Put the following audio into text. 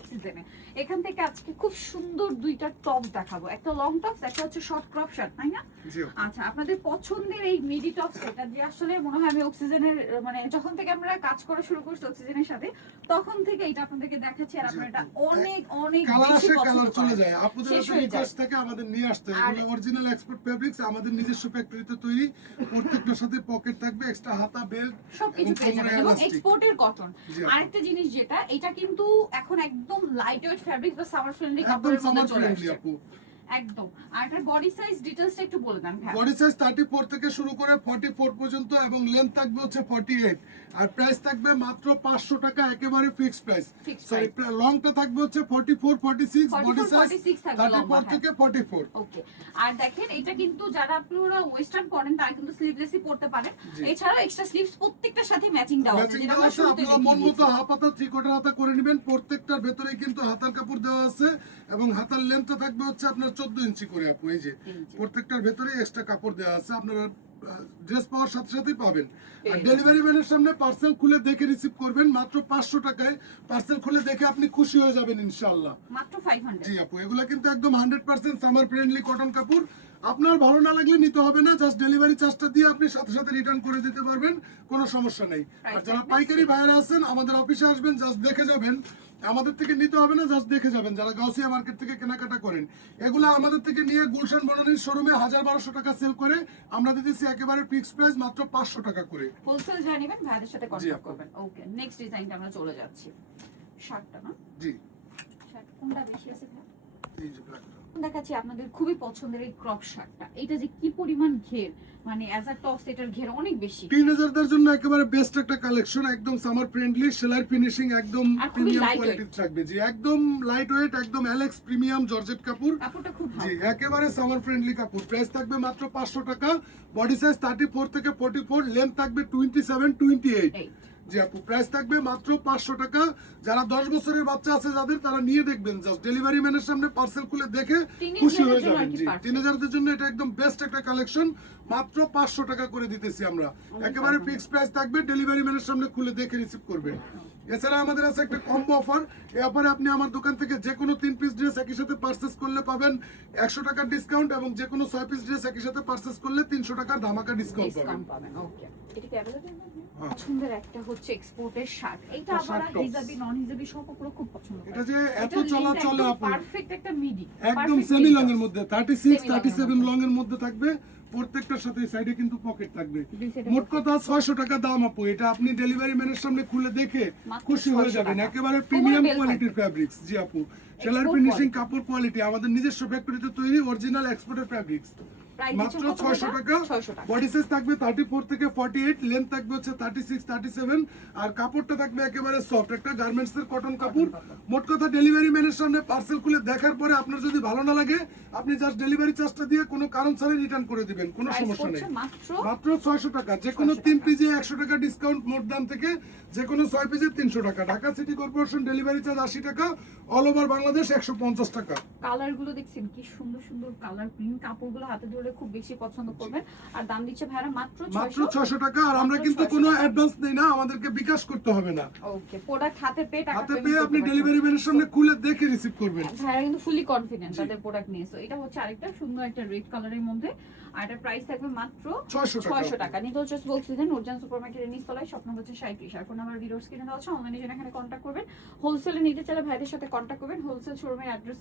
অক্সিজেনে। এখান থেকে আজকে খুব সুন্দর দুইটা টপ দেখাবো, একটা লং টপস, একটা হচ্ছে শর্ট ক্রপ শার্ট, তাই না? আচ্ছা, আপনাদের পছন্দের এই মিডি টপস, এটা যে আসলে মনে হয় আমি অক্সিজেনের মানে যখন থেকে আমরা কাজ করা শুরু করছি অক্সিজেনের সাথে, তখন থেকে এটা আপনাদেরকে দেখাচ্ছি, আর আপনারা এটা অনেক অনেক বেশি পছন্দ চলে করেন। যায়। আপনাদের রিকোয়েস্ট থেকে আমাদের নিয়ে আসতে, এগুলো অরিজিনাল এক্সপোর্ট ফেব্রিক্স, আমাদের নিজস্ব ফ্যাক্টরিতে তৈরি। প্রত্যেকটার সাথে পকেট থাকবে, এক্সট্রা হাতা, বেল্ট, সবকিছু পেয়ে যাবেন এবং এক্সপোর্টের কটন। আরেকটা জিনিস যেটা, এটা কিন্তু এখন একদম লাইট ওয়েট ফ্যাব্রিক বা সামার ফ্রেন্ডলি কাপড়ের মধ্যে চলে আসছে একদম। আর এটার বডি সাইজ ডিটেইলসটা একটু বলে দেন ভাই। বডি সাইজ 34 থেকে শুরু করে 44 পর্যন্ত এবং লেন্থ থাকবে হচ্ছে 48, আর প্রাইস থাকবে মাত্র 500 টাকা, একেবারে ফিক্সড প্রাইস। সরি, লংটা থাকবে হচ্ছে 44 46, বডি সাইজ 34 থেকে 44। ওকে। আর দেখেন এটা কিন্তু যারা আপনারা ওয়েস্টার্ন পরেন তারা কিন্তু স্লিভলেসই পরতে পারেন, এছাড়া এক্সট্রা স্লিভস প্রত্যেকটার সাথে ম্যাচিং দেওয়া আছে, যেটা আমরা শুরুতে আপনারা মন মতো হাফ হাতা, 3/4 হাতা করে নেবেন। প্রত্যেকটার ভেতরেই কিন্তু হাতার কাপড় দেওয়া আছে এবং হাতার লেন্থটা থাকবে হচ্ছে আপনার 14 ইঞ্চি করে। এই যে প্রত্যেকটার ভেতরে এক্সট্রা কাপড় দেওয়া আছে, আপনারা ড্রেস পাওয়ার সাথে সাথেই পাবেন। আর ডেলিভারি ম্যানের সামনে পার্সেল খুলে দেখে রিসিভ করবেন মাত্র 500 টাকায়। পার্সেল খুলে দেখে আপনি খুশি হয়ে যাবেন ইনশাআল্লাহ। মাত্র 500। জি আপু, এগুলা কিন্তু একদম 100% সামার ফ্রেন্ডলি কটন কাপড়। আপনার ভালো না লাগলে নিতে হবে না, জাস্ট ডেলিভারি চার্জটা দিয়ে আপনি সাথে সাথে রিটার্ন করে দিতে পারবেন, কোনো সমস্যা নেই। আর যারা পাইকারি ভাইরা আছেন আমাদের অফিসে আসবেন, জাস্ট দেখে যাবেন, আমাদের থেকে নিতে হবে না, জাস্ট দেখে যাবেন। যারা গাউসিয়া মার্কেট থেকে কেনাকাটা করেন, এগুলো আমাদের থেকে নিয়ে গুলশান বনানীর শোরুমে 1000-1200 টাকা সেল করে আমরা দিতেছি একেবারে ফিক্সড প্রাইস মাত্র 500 টাকা করে। হোলসেল যারা নেবেন ভাইদের সাথে কন্টাক্ট করবেন। ওকে, নেক্সট ডিজাইনটা আমরা চলে যাচ্ছি। শার্টটা না? জি, শার্ট কোনটা বেশি আছে ভাই? এই যে ব্ল্যাক দেখাচ্ছি আপনাদের খুবই পছন্দের এই ক্রপ শার্টটা। এটা যে কি পরিমাণ ঘের, মানে অ্যাজ আ টপস এটার ঘের অনেক বেশি। টিনেজারদের জন্য একেবারে বেস্ট একটা কালেকশন, একদম সামার ফ্রেন্ডলি, সেলাই ফিনিশিং একদম প্রিমিয়াম কোয়ালিটির থাকবে। জি, একদম লাইট ওয়েট, একদম অ্যালেক্স প্রিমিয়াম জর্জেট কাপড়। কাপড়টা খুব ভালো। জি, একেবারে সামার ফ্রেন্ডলি কাপড়। প্রাইস থাকবে মাত্র 500 টাকা। বডি সাইজ 34 থেকে 44, লেন্থ থাকবে 27 28। জি আপু, প্রাইস থাকবে মাত্র 500 টাকা। যারা 10 বছরের বাচ্চা আছে যাদের, তারা নিয়ে দেখবেন, জাস্ট ডেলিভারি ম্যানের সামনে পার্সেল খুলে দেখে খুশি হয়ে যাবেন। জি, টিনেজারদের জন্য এটা একদম বেস্ট একটা কালেকশন। মাত্র 500 টাকা করে দিতেছি আমরা, একেবারে ফিক্সড প্রাইস থাকবে। ডেলিভারি ম্যানের সামনে খুলে দেখে রিসিভ করবেন। এছাড়া আমাদের আছে একটা কম্বো অফার। এই অফারে আপনি আমার দোকান থেকে যে কোনো 3 পিস ড্রেস একই সাথে পারচেজ করলে পাবেন 100 টাকার ডিসকাউন্ট, এবং যে কোনো 6 পিস ড্রেস একই সাথে পারচেজ করলে 300 টাকার ধামাকা ডিসকাউন্ট পাবেন। ওকে, এটা কি अवेलेबल না? পছন্দের একটা হচ্ছে এক্সপোর্টের শার্ট। এটা আবার হিজাবি নন হিজাবি সব পুরো খুব পছন্দ করে। এটা যে এত চলা চলে আপু, পারফেক্ট একটা মিডি, একদম সেমি লং এর মধ্যে 36 37 লং এর মধ্যে থাকবে। প্রত্যেকটার সাথে সাইডে কিন্তু পকেট থাকবে। মোট কথা 600 টাকা দাম আপু। এটা আপনি ডেলিভারি ম্যানের সামনে খুলে দেখে খুশি হয়ে যাবেন, একেবারে প্রিমিয়াম কোয়ালিটির ফেব্রিক্স। জি আপু, সেলার ফিনিশিং কাপড় কোয়ালিটি, আমাদের নিজস্ব ফ্যাক্টরিতে তৈরি, অরিজিনাল এক্সপোর্টের ফেব্রিক্স। মাত্র 600 টাকা। বডি সাইজ থাকবে 34 থেকে 48, লেন্থ থাকবে হচ্ছে 36 37, আর কাপড়টা থাকবে একেবারে সফট, একটা গার্মেন্টস এর কটন কাপড়। মোট কথা ডেলিভারি ম্যানের সামনে পার্সেল খুলে দেখার পরে আপনার যদি ভালো না লাগে, আপনি জাস্ট ডেলিভারি চার্জটা দিয়ে কোনো কারণ ছাড়াই রিটার্ন করে দিবেন, কোনো সমস্যা নেই। মাত্র 600 টাকা। যে কোনো 3 পিসে 100 টাকা ডিসকাউন্ট মোট দাম থেকে, যে কোনো 6 পিসে 300 টাকা। Dhaka city corporation delivery charge 80 টাকা, অল ওভার বাংলাদেশ 150 টাকা। কালার গুলো দেখছেন কি সুন্দর সুন্দর কালার, প্রিন্ট কাপড়গুলো হাতে ধরে খুব বেশি পছন্দ করবেন। আর দাম দিচ্ছে ভাইরা মাত্র 600 টাকা। আর আমরা কিন্তু কোনো অ্যাডভান্স দেই না, আমাদেরকে বিকাশ করতে হবে না। ওকে, প্রোডাক্ট হাতে পেয়ে টাকা হাতে পেয়ে আপনি ডেলিভারি ম্যানের সামনে খুলে দেখে রিসিভ করবেন। ভাইরা কিন্তু ফুলি কনফিডেন্ট তাদের প্রোডাক্ট নিয়ে। সো এটা হচ্ছে আরেকটা সুন্দর একটা রেড কালারের মধ্যে, আর এটার প্রাইস থাকবে মাত্র 600 টাকা। নিতল চয়েস বলছিলেন নূরজাহান সুপারমার্কেটের নিচতলায়, স্বপ্ন হচ্ছে 37। আর ফোন নাম্বার ভিডিওর স্ক্রিনে দেওয়া আছে, অনলাইনে জন্য এখানে কন্ট্যাক্ট করবেন। হোলসেলে নিতে চাইলে ভাইদের সাথে কন্ট্যাক্ট করবেন। হোলসেল শোরুমের অ্যাড্রেস